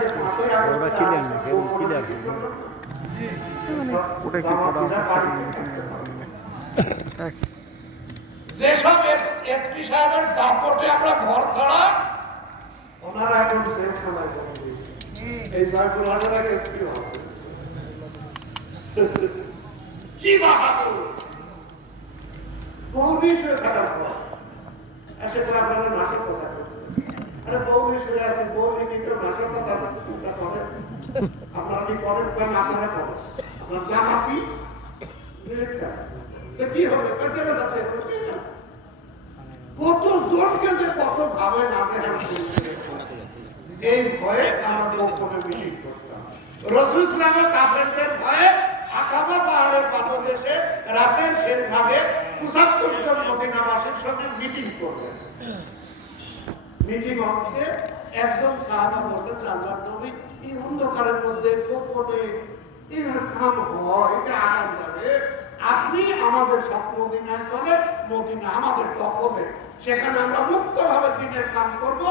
যে 5ই August clear না কেন ক্লিয়ার ওটা কি করা আছে সেটিং যেসব এসপি সাহেবের দাপটে আমরা ঘর ছাড়া ওনারা এখন জেলখানায় বন্দী। এই জয়পুরহাটের এক এসপি আছে কি বাহাদুর পৌলিশ হয়ে থাকার পর সেটা আপনারা নাশের কথা করছেন। আরে পৌলিশ হয়ে আছে বৌলি কি কেউ নাশের কথা চিন্তা করেন? আপনারা কি করেন কেন? আপনারা করেন আপনার জামাতি কি হবে জেলে যাতে হবে না। কত জনকে যে কত ভাবে নামে এই ভয়ে আমরা গোপনে মিটিং করতাম। রাসূল ইসলামের কাফেরদের ভয়ে আকাবা পাহাড়ের পাদদেশে রাতের শেষ ভাগে ৭৫ জন মদিনাবাসীর সঙ্গে মিটিং করলেন। মিটিং অন্তে একজন সাহাবা বলছেন আল্লাহর নবী এই অন্ধকারের মধ্যে গোপনে এইভাবে কাম হয় এটা আগাম যাবে। আপনি আমাদের সাথে মদিনায় চলে, মদিনা আমাদের দখলে, সেখানে আমরা মুক্তভাবে দিনের কাম করব,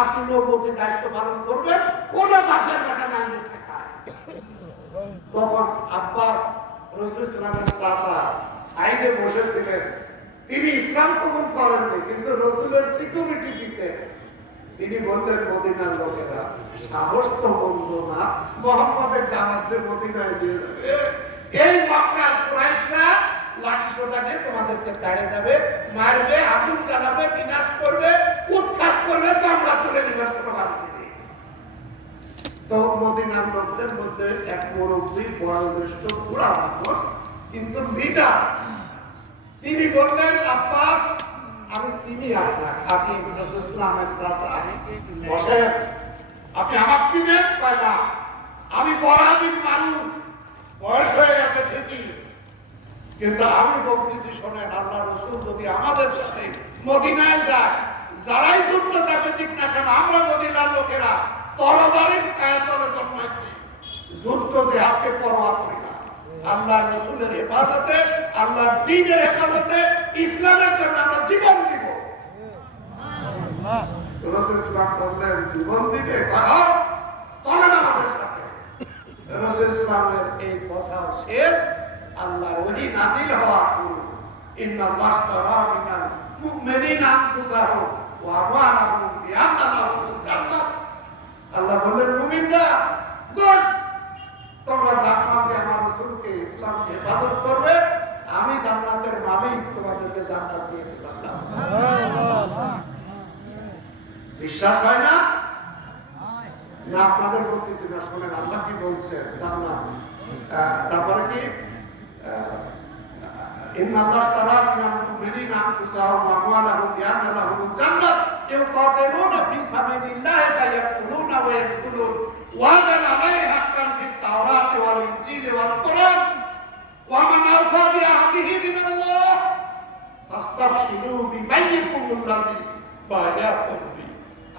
আপনি নবুয়তি দায়িত্ব পালন করবেন, কোন বাঘের বেটা নাই যে ঠেকায়। তখন আব্বাস রাসূল ইসলামের চাচা সাইডে বসেছিলেন, তিনি ইসলাম কবুল করেননি কিন্তু রাসূলের সিকিউরিটি দিতেন। তিনি বললেন মদিনার লোকেরা সাহস তো মন্দ না, মুহাম্মদের দাওয়াতে মদিনায় দিয়ে যাবে। এই মক্কার কুরাইশরা লাঠি সোটা নিয়ে তোমাদেরকে তাড়ে যাবে, মারবে, আগুন জ্বালাবে, বিনাশ করবে, উৎখাত করবে, চামড়া তুলে নিবার স্লোগান দিবে। তো মদিনার লোকদের মধ্যে এক মুরব্বী বয়োজ্যেষ্ঠ বুড়া মানুষ কিন্তু লিডার, তিনি বললেন আব্বাস আমি চিনি আপনার, আপনি রাসূল ইসলামের চাচা বসেন, আপনি আমাকে চিনেন? কয় না, আমি বরাবর মানুষ, বয়স হয়ে গেছে ঠিকই, কিন্তু আমি বলতেছি শোনেন, আল্লাহ রাসূল যদি আমাদের সাথে মদিনায় যায়, যারাই যুদ্ধ যাবে ঠিক না কেন, আমরা মদিনার লোকেরা তরবারির ছায়াতলে জন্মাইছি, যুদ্ধ জিহাদকে পরোয়া করি না। আল্লাহর রাসূলের হেফাজতে, আল্লাহর দ্বীনের হেফাজতে, ইসলামের জন্য আমরা জীবন দিব। রাসূল ইসলাম বললেন জীবন দিবে, চলেন আমাদের সাথে। রাসূল ইসলামের এই কথা শেষ, আল্লাহর ওহী নাযিল হওয়া শুরু। ইন্নাল্লাহ আশতারা মিনাল মুমিনিনা আনফুসাহুম ওয়া আমওয়ালাহুম বিআন্না লাহুমুল জান্নাহ। আল্লাহ বললেন মুমিনরা গুড, তোমরা জান্নাত দিয়ে আমার রাসূলকে ইসলামকে ইবাদত করবে, আমি জান্নাতের মালিক, তোমাদেরকে জান্নাত দিয়ে দিলাম। সুবহানাল্লাহ। বিশ্বাস হয় না? না আপনাদের বলতেছি না, শোনেন আল্লাহ কি বলছেন জান্নাত। তারপরে কি ইন্নাল্লাহ আশতারা মিনাল মুমিনিনা আনফুসাহুম ওয়া আমওয়ালাহুম বিআন্না লাহুমুল জান্নাহ ইউকাতিলুনা ফি সাবিলিল্লাহি ফায়াকতুলুনা ওয়া ইয়াকতুলুন ওয়া'দান আলাইহি হাক্কান ফিত তাওরাতি ওয়াল ইনজিলি ওয়াল কুরআন ওয়া মান আওফা বিআহদিহি মিনাল্লাহ ফাস্তাবশিরু বিবাইয়িকুমুল্লাযী বায়াতুম বি।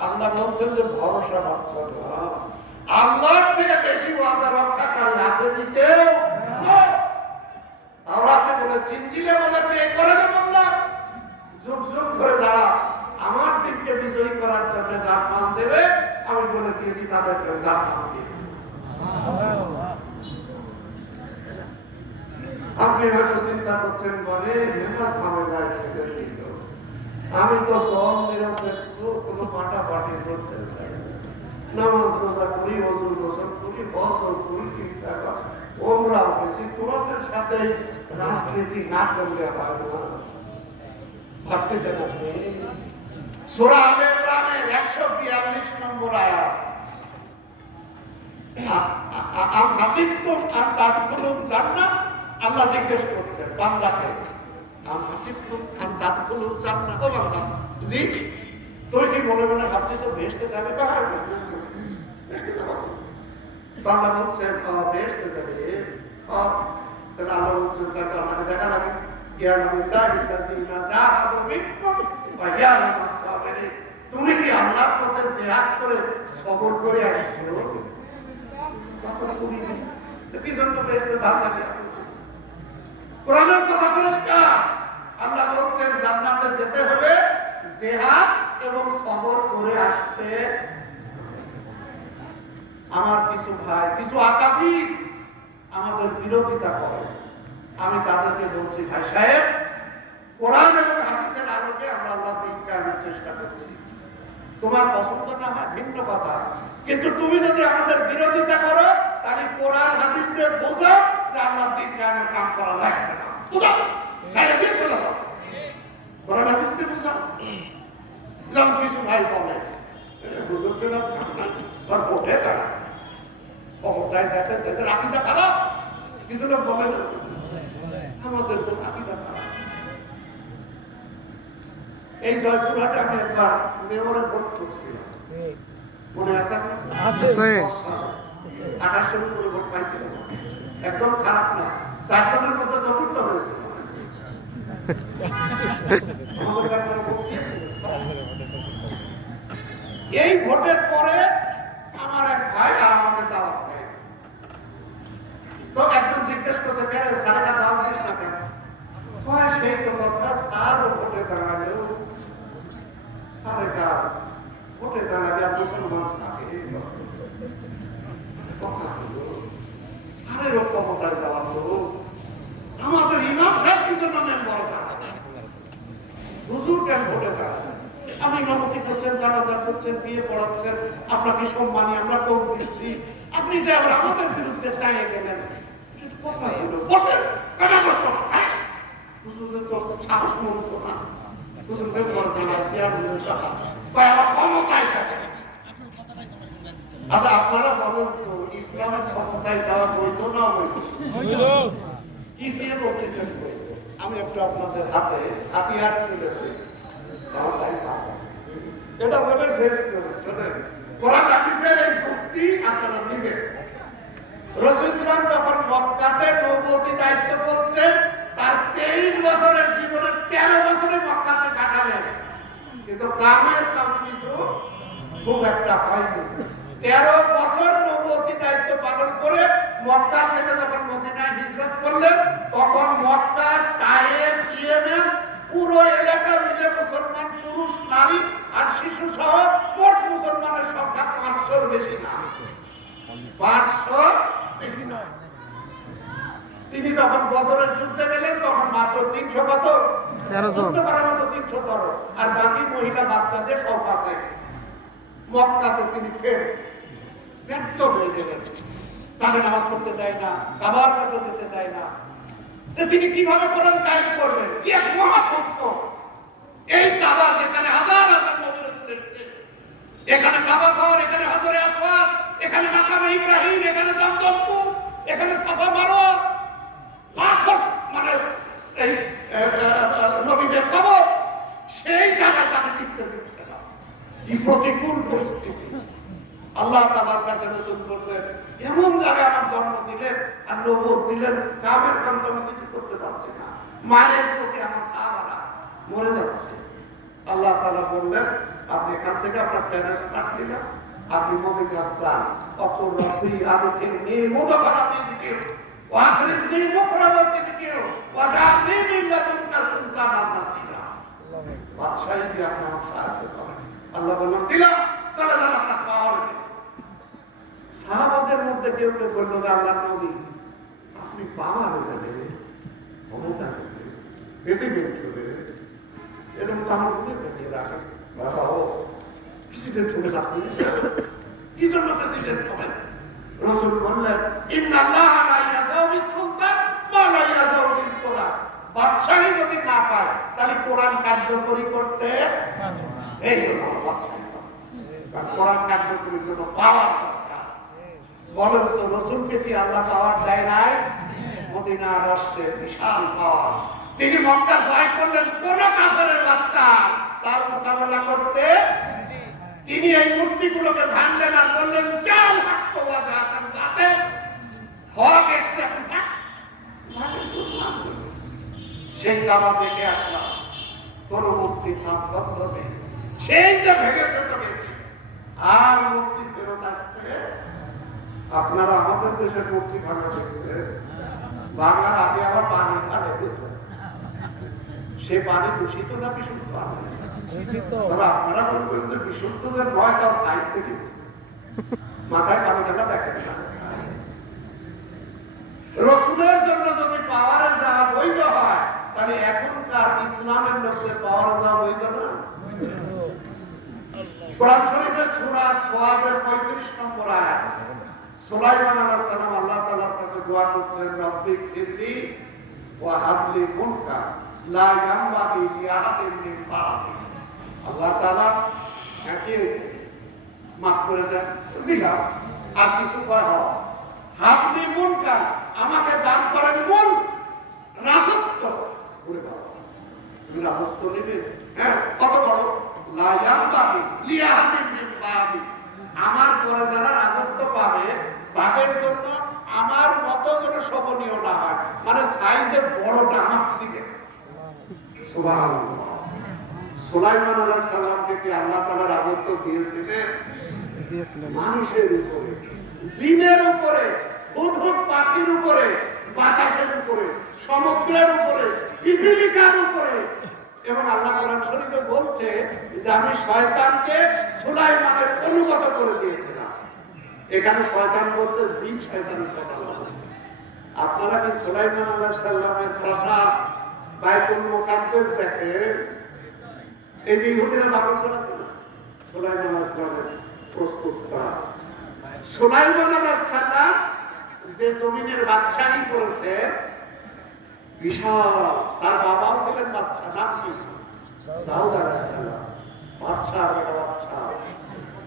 আল্লাহ বলছেন যে ভরসা পাচ্ছেন না, আল্লাহর থেকে বেশি ওয়াদা রক্ষাকারী আছে কি কেউ? তাওরাতে বলেছে, ইনজিলে বলেছে, কোরআনে বললাম, যুগ যুগ ধরে যারা আমার দিনকে বিজয়ী করার জন্য জান দেবে, আমি বলে দিয়েছি তাদেরকে জান দেবে। আপনি হয়তো চিন্তা করছেন বলে মেনাজ ঝামেলায় খেতে দিল, আমি তো দল নিরপেক্ষ কোনো পাটাপাটি করতে চাই না, নামাজ রোজা করি, ওযু গোসল করি, হজ করি, চিকিৎসা করি, ওমরাও গেছি, তোমাদের সাথে রাজনীতি না করলে হয় না। ভাবতেছেন আপনি? সূরা আলে ইমরানের 142 নম্বর আয়াত, আম হাসিবতুম আন তাদখুলুল জান্নাহ, আল্লাহ জিজ্ঞেস করছেন বান্দাকে, আম হাসিবতুম আন তাদখুলুল জান্নাহ, ও বান্দা জি তুই কি মনে মনে ভাবতেছ বেহেশতে যাবে? বা বেহেশতে যাবে। বান্দা বলছে বেহেশতে যাবে। তাহলে আল্লাহ বলছেন তাকে আমাকে দেখা লাগে, তুমি কি আল্লাহর পথে জিহাদ করে সবর করে আসছো? কোরআনের কথা পরিষ্কার, আল্লাহ বলছেন জান্নাতে যেতে হলে জিহাদ এবং সবর করে আসতে। আমার কিছু ভাই, কিছু আকাবির আমাদের বিরোধিতা করে। আমি তাদেরকে বলছি, ভাই সাহেব, কোরআন এবং হাদিসের আলোকে আমরা আল্লাহর দিন কায়েমের চেষ্টা করছি। তোমার পছন্দ না হয় ভিন্ন কথা, কিন্তু তুমি যদি আমাদের বিরোধিতা করো তাহলে কোরআন হাদিস দিয়ে বোঝো যে আল্লাহর দিন কায়েমের কাম করা লাগবে না। বুঝাও, সাইডে দিয়ে চলে যাও, কোরআন হাদিস দিয়ে বোঝাও। যেমন কিছু ভাই বলে, বুজুর্গেরা তোর ভোটে দাঁড়া, ক্ষমতায় যেতে যেতে আকিদা খারাপ। কিছু লোক বলে না, আমাদের তো আকিদা খারাপ। এই জয়পুরহাটে আমি একবার মেয়রে ভোট করছিলাম, মনে আছে? 2800 উপরে ভোট পাইছিলাম, একদম খারাপ না, 4 জনের মধ্যে চতুর্থ হয়েছিল। এই ভোটের পরে আমার এক ভাই আর আমাকে দাওয়াত দেয়। তো একজন জিজ্ঞেস করছে, কেন স্যারকে দাওয়াত দিস না কেন? সেই তো কথা, স্যার ভোটে দাঁড়ালো, স্যারের ভোটে দাঁড়ালে আর মুসলমান থাকে, স্যারেরও ক্ষমতায় যাওয়ার লোক। আমাদের ইমাম সাহেব কি জন্য মেম্বার দাঁড়াবে? হুজুর কেন ভোটে দাঁড়াচ্ছে? আপনি ইমামতি করছেন, জানাজা করছেন, বিয়ে পড়াচ্ছেন, আপনাকে সম্মানী আমরা ভোট দিচ্ছি, আপনি যে আবার আমাদের বিরুদ্ধে দাঁড়িয়ে গেলেন, কথা হলো বসেন, কেন বসবো না? হুজুরের তো সাহস মনত না, হুজুরকে বলতে পারছি আমি ক্ষমতায় থাকে। আচ্ছা আপনারা বলেন তো, ইসলামের ক্ষমতায় যাওয়া বৈধ না বৈধ? কি দিয়ে বলতেছেন বৈধ? আমি একটু আপনাদের হাতে হাতিয়ার তুলে দিই, এটা বলে শেষ করে শোনেন, কোরআন হাদিসের এই শক্তি আপনারা নিবেন। রাসূল ইসলাম যখন মক্কাতে নবুয়তি দায়িত্ব করছেন, তার 23 বছরের জীবনে 13 বছরে মক্কাতে কাটালেন, কিন্তু কামের কাম কিছু খুব একটা হয়নি। 13 বছর নবুয়তি দায়িত্ব পালন করে মক্কা থেকে যখন মদিনায় হিজরত করলেন, তখন মক্কা, তায়েফ, ইয়েমেন পুরো এলাকা মিলে মুসলমান পুরুষ, নারী আর শিশু সহ মোট মুসলমানের সংখ্যা 500-র বেশি না, 500 বেশি নয়। তিনি যখন বদরের যুদ্ধে গেলেন তখন মাত্র 300 কত 13 জন, 313, আর বাকি মহিলা বাচ্চাদের সব আছে। মক্কাতে তিনি ফের ব্যর্থ হয়ে গেলেন, তাকে নামাজ পড়তে দেয় না, কাবার কাছে যেতে দেয় না। তিনি কিভাবে কোরআন কায়েম করবেন? কি এক মহাভক্ত! এই কাবা যেখানে হাজার হাজার নবী রাসূল এসেছে, এখানে কাবা ঘর, এখানে হাজরে আসওয়াদ, এখানে মাকামে ইব্রাহিম, এখানে জমজম কূপ, এখানে সাফা মারওয়া, লাখো মানে এই নবীদের কবর, সেই জায়গায় তাকে টিকতে দিচ্ছে না। কি প্রতিকূল পরিস্থিতি! আল্লাহ তাআলার কাছে রাসূল বললেন, এমন জায়গায় আমার জন্ম দিলেন আর নবুয়ত দিলেন, কামের কাম তো আমি কিছু করতে পারছি না, মায়ের চোখে আমার সাহাবারা মরে যাচ্ছে। আল্লাহ তাআলা বললেন, আপনি এখান থেকে আপনার ট্রান্সফার দিলাম, আপনি মদিনা যান, অপর রব্বি আদিকে মুদাখালাতি দিকে ওয়াখরিজনি মুখরাজাতি দিকে ওয়াজআলনি মিন লাদুনকা সুলতানান নাসিরা। বাদশাহী দিয়ে আপনি আমার সাহায্য করেন। আল্লাহ বললেন, দিলাম, চলে যান আপনার পাওয়ার। সাহাবাদের মধ্যে কেউ কেউ বলল যে, আল্লাহর নবী, আপনি পাওয়ারে যাবে, ক্ষমতা যাবে, প্রেসিডেন্ট হবে, এরকম তো আমার মনে করিয়ে রাখেন। বাবা ও প্রেসিডেন্ট হবে, আপনি কি জন্য প্রেসিডেন্ট হবেন? রাসূল বললেন, ইন্নাল্লাহা লা ইয়াযাউ বিস-সুলতান মা লা ইয়াযাউ বিল-কুরআন। বাদশাহী যদি না পায় তাহলে কোরআন কার্যকরী করতে পারবে না। এই হলো বাদশাহী। কারণ কোরআন কার্যকরীর জন্য পাওয়ার দরকার। বলেন তো, রাসূলকে কি আল্লাহ পাওয়ার দেয় নাই? মদিনা রাষ্ট্রের বিশাল পাওয়ার। তিনি মক্কা জয় করলেন, কোন কাফেরের বাচ্চা তার মোকাবেলা করতে। তিনি এই মূর্তিগুলোকে ভাঙলেন আর বললেন, জাল হক ওয়া জাহাকাল বাতিল, হক এসে এখন সেই কাবা দেখে আসলাম, কোন মূর্তির নাম বন্ধ নেই, সেইটা ভেঙেছে তো গেছে, আর মূর্তি ফেরত আসতে। আপনারা আমাদের দেশের মূর্তি ভাঙা দেখছেন, ভাঙার আগে আবার পানি খালে বুঝলেন, সে পানি দূষিত না বিশুদ্ধ? তবে আপনারা বলবেন যে বিশুদ্ধ যে নয়, তার সাইজ থেকে মাথায় পানি ঢালা দেখেন না। রসুলের জন্য যদি পাওয়ারে যাওয়া বৈধ হয়, তাহলে এখনকার ইসলামের লোকদের পাওয়ারে যাওয়া বৈধ না? কোরআন শরীফে সূরা সোয়াদের 35 নম্বর আয়াত, সুলাইমান আলাইহিস সালাম আল্লাহ তাআলার কাছে দোয়া করছেন, রব্বি ফিরলি ওয়া হাবলি মুলকা লা ইয়ামবাগি লিআহাদিন মিন বা'দি। আল্লাহ তাআলা কি হইছে, মাফ করে দেন, দিলাম, আর কিছু কয় হাবলি মুলকা, আমাকে দান করেন মুলক, রাজত্ব। ওরে বাবা, তুমি রাজত্ব নেবে? হ্যাঁ, কত বড়, লা ইয়ামবাগি লিআহাদিন মিন বা'দি, আমার পরে যারা রাজত্ব পাবে তাদের জন্য আমার মতো যেন শোভনীয় না হয়, মানে সাইজে বড়টা আমার দিকে। সুবহানাল্লাহ। সুলাইমান আলাইহিস সালামকে কি আল্লাহ তাআলা রাজত্ব দিয়েছিলেন? মানুষের উপরে, জিনের উপরে, উদ্ভিদ পাখির উপরে, বাতাসের উপরে, সমুদ্রের উপরে, পিপীলিকার উপরে। এবং আল্লাহ কোরআন শরীফে বলছে যে আমি শয়তানকে সুলাইমানের অনুগত করে দিয়েছিলাম। এখানে শয়তান বলতে জিন শয়তানের কথা বলছে। আপনারা কি সুলাইমান আলাইহিস সালামের প্রাসাদ বাইতুল মুকাদ্দাস দেখে? এই যে ইহুদিরা দাবি করেছে না, সুলাইমান আলাইহিস সালামের প্রস্তুত করা। সুলাইমান আলাইহিস সালাম যে জমিনের বাদশাহী করেছেন, বিশাল, তার বাবাও ছিলেন বাদশা, নাম কি? দাউদ আলাইহিস সালাম, বাদশার একটা বাদশা।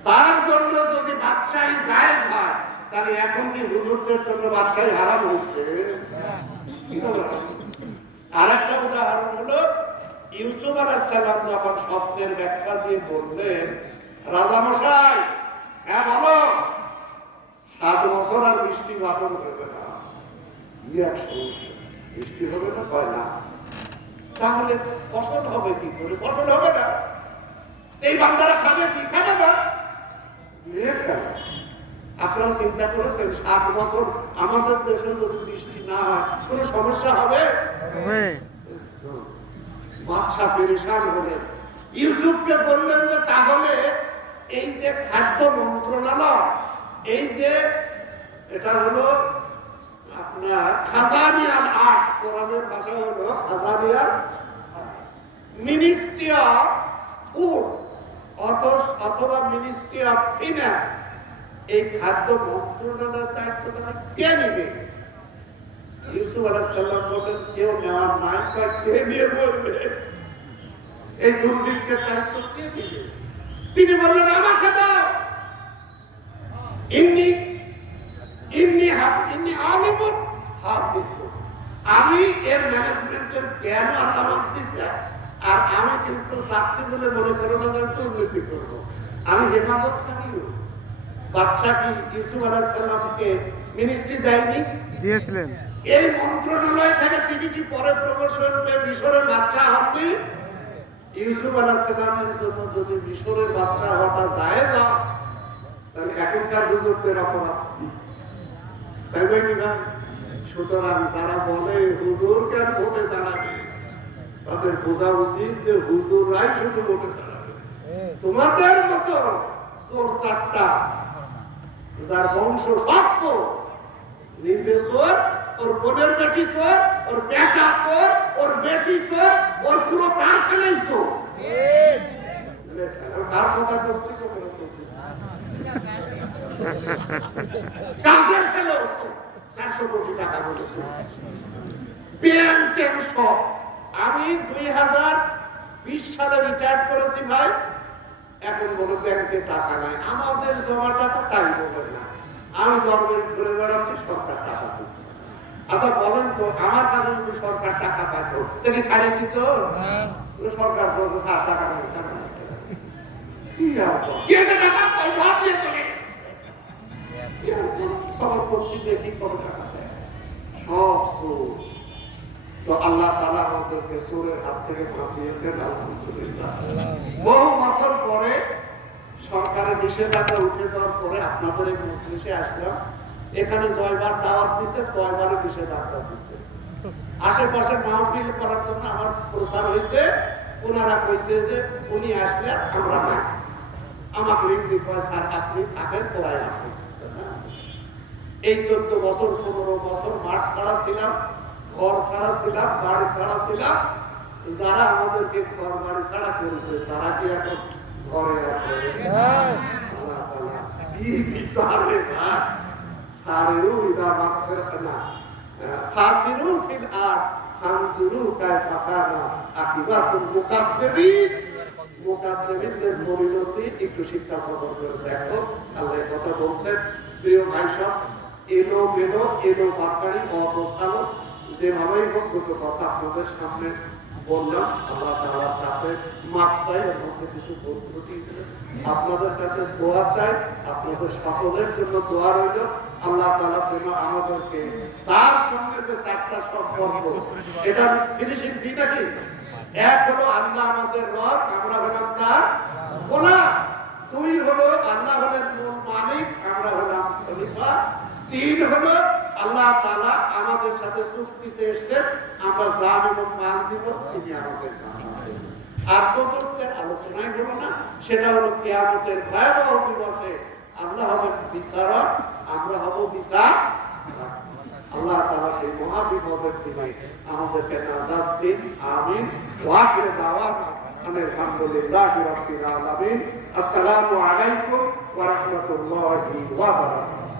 তার জন্য যদি বাদশাহী জায়েজ হয়, তাহলে এখন কি হুজুরদের জন্য বাদশাহী হারাম হয়েছে? আরেকটা উদাহরণ হলো, ইউসুফ আলাইহিস সালাম যখন স্বপ্নের ব্যাখ্যা দিয়ে বললেন, রাজা মশাই, হ্যাঁ বলো, 7 বছর আর বৃষ্টি বাদল হবে না। এক সমস্যা, বৃষ্টি হবে না, হয় না, তাহলে ফসল হবে কি করে? ফসল হবে না, এই বান্দারা খাবে কি? খাবে না। আপনারা চিন্তা করেছেন 7 বছর আমাদের দেশে যদি বৃষ্টি না হয় কোনো সমস্যা হবে? বাদশা পেরেশান হলেন। ইউসুফকে বললেন যে তাহলে এই যে খাদ্য মন্ত্রণালয়, এই যে এটা হলো আপনার খাজানিয়াল আর্ট, কোরআনের ভাষা হলো খাজানিয়াল মিনিস্ট্রি অফ ফুড অথবা মিনিস্ট্রি অফ ফিনান্স, এই খাদ্য মন্ত্রণালয়ের দায়িত্ব তারা কে নেবে? ইউসুফ আলাইহিস সালাম বলেন, কেউ নেওয়ার নাই, কে নিয়ে বলবে? এই দুর্ভিক্ষের দায়িত্ব কে নেবে? তিনি বললেন, আমাকে দাও। আমি এর ম্যানেজমেন্টের জ্ঞান আল্লাহ দিয়েছে, আর আমি কিন্তু চাচ্ছি বলে মনে করো না যে আমি দুর্নীতি করবো, আমি হেফাজত থাকি। বাদশা কি ইউসুফ আলাইহিস সালামকে মিনিস্ট্রি দেয়নি? দিয়েছিলেন। এই মন্ত্রণালয় থেকে তিনি কি পরে প্রমোশন পেয়ে মিশরের বাদশা হননি? ইউসুফ আলাইহিস সালামের জন্য যদি মিশরের বাদশা হওয়াটা জায়েজ হয়, তাহলে এখনকার হুজুরদের অপরাধ কি? তাই বলি না? সুতরাং যারা বলে হুজুর কেন ভোটে দাঁড়াবে, তাদের বোঝা উচিত যে হুজুররাই শুধু ভোটে দাঁড়াবে। তোমাদের মতো চোর চারটা, যার বংশ সব চোর, নিজে চোর, ওর বোনের বেটি চোর, ওর বেটা চোর, ওর বেটি চোর, ওর পুরো কারখানাই চোর। কার কথা চলছে? কাজের ছেলে 400 কোটি টাকা বলেছে। ব্যাংক সব। আমি 2020 সালে রিটায়ার করেছি ভাই, এখন বলো ব্যাংকে টাকা নাই, আমাদের জমা টাকা তাই বলেন না, আমি দরবার ঘুরে বেড়াচ্ছি, সরকার টাকা দিচ্ছে। আচ্ছা বলেন তো, আমার কাছে যদি সরকার টাকা পাইতো তাহলে ছাড়ে দিত? সরকার বলছে 7 টাকা দেবে, টাকা আল্লাহ তাআলা আমাদেরকে চোরের হাত থেকে বাঁচিয়েছেন, আলহামদুলিল্লাহ। বহু বছর পরে সরকারের নিষেধাজ্ঞা উঠে যাওয়ার পরে আপনাদের এই মজলিসে আসলাম। এখানে জয়বার দাওয়াত দিছে, কয়বারে নিষেধাজ্ঞা দিছে। আশেপাশে মাহফিল করার জন্য আমার প্রচার হয়েছে, ওনারা কইছে যে উনি আসলে আমরা না, আমাকে রিং দিয়ে কয় স্যার আপনি থাকেন, ওরাই আসেন। এই 14 বছর 15 বছর মাঠ ছাড়া ছিলাম, ঘর ছাড়া ছিলাম, বাড়ি ছাড়া ছিলাম। যারা আমাদেরকে ঘর বাড়ি ছাড়া করেছে তারা কি এখন ঘরে আছে? আল্লাহ তাআলা কি বিচারে ভাই, সারেও ইলা মাগফিরাতানা ফাসিরু ফিল আরদ ফানজুরু কাইফা কানা আকিবাতুল মুকাজ্জিবিন। মুকাজ্জিবিনদের পরিণতি একটু শিক্ষা সফর করে দেখো। আল্লাহ কথা বলছেন, প্রিয় ভাই সব, এলো বাকারি অবস্থানো যেভাবেই হোক দুটো কথা আপনাদের সামনে বললাম। আল্লাহ তাআলার কাছে মাপ চাই, এবং কিছু বন্ধুটি আপনাদের কাছে দোয়া চাই, আপনাদের সকলের জন্য দোয়া রইল। আল্লাহ তাআলা যেন আমাদেরকে তার সঙ্গে যে চারটা সম্পর্ক, এটা ফিনিশিং দিই নাকি? এক হলো আল্লাহ আমাদের রব, আমরা হলাম তার গোলাম। দুই হলো আল্লাহ হলেন মূল মালিক, আমরা হলাম খলিফা। তিন হলো আল্লাহ তাআলা আমাদের সাথে চুক্তিতে এসেছেন, আমরা যা এবং মাল দিব তিনি আমাদের জান্নাত দেবেন। আর চতুর্থের আলোচনাই হলো না, সেটা হলো কিয়ামতের ভয়াবহ দিবসে আল্লাহ হবেন বিচারক, আমরা হব বিচার। আল্লাহ তাআলা সেই মহাবিপদের দিনে আমাদেরকে নাজাত দিন, আমিন। ওয়া আখিরু দাওয়ানা আলহামদুলিল্লাহি রাব্বিল আলামিন। আসসালামু আলাইকুম ওয়া রাহমাতুল্লাহি ওয়া বারাকাতুহু।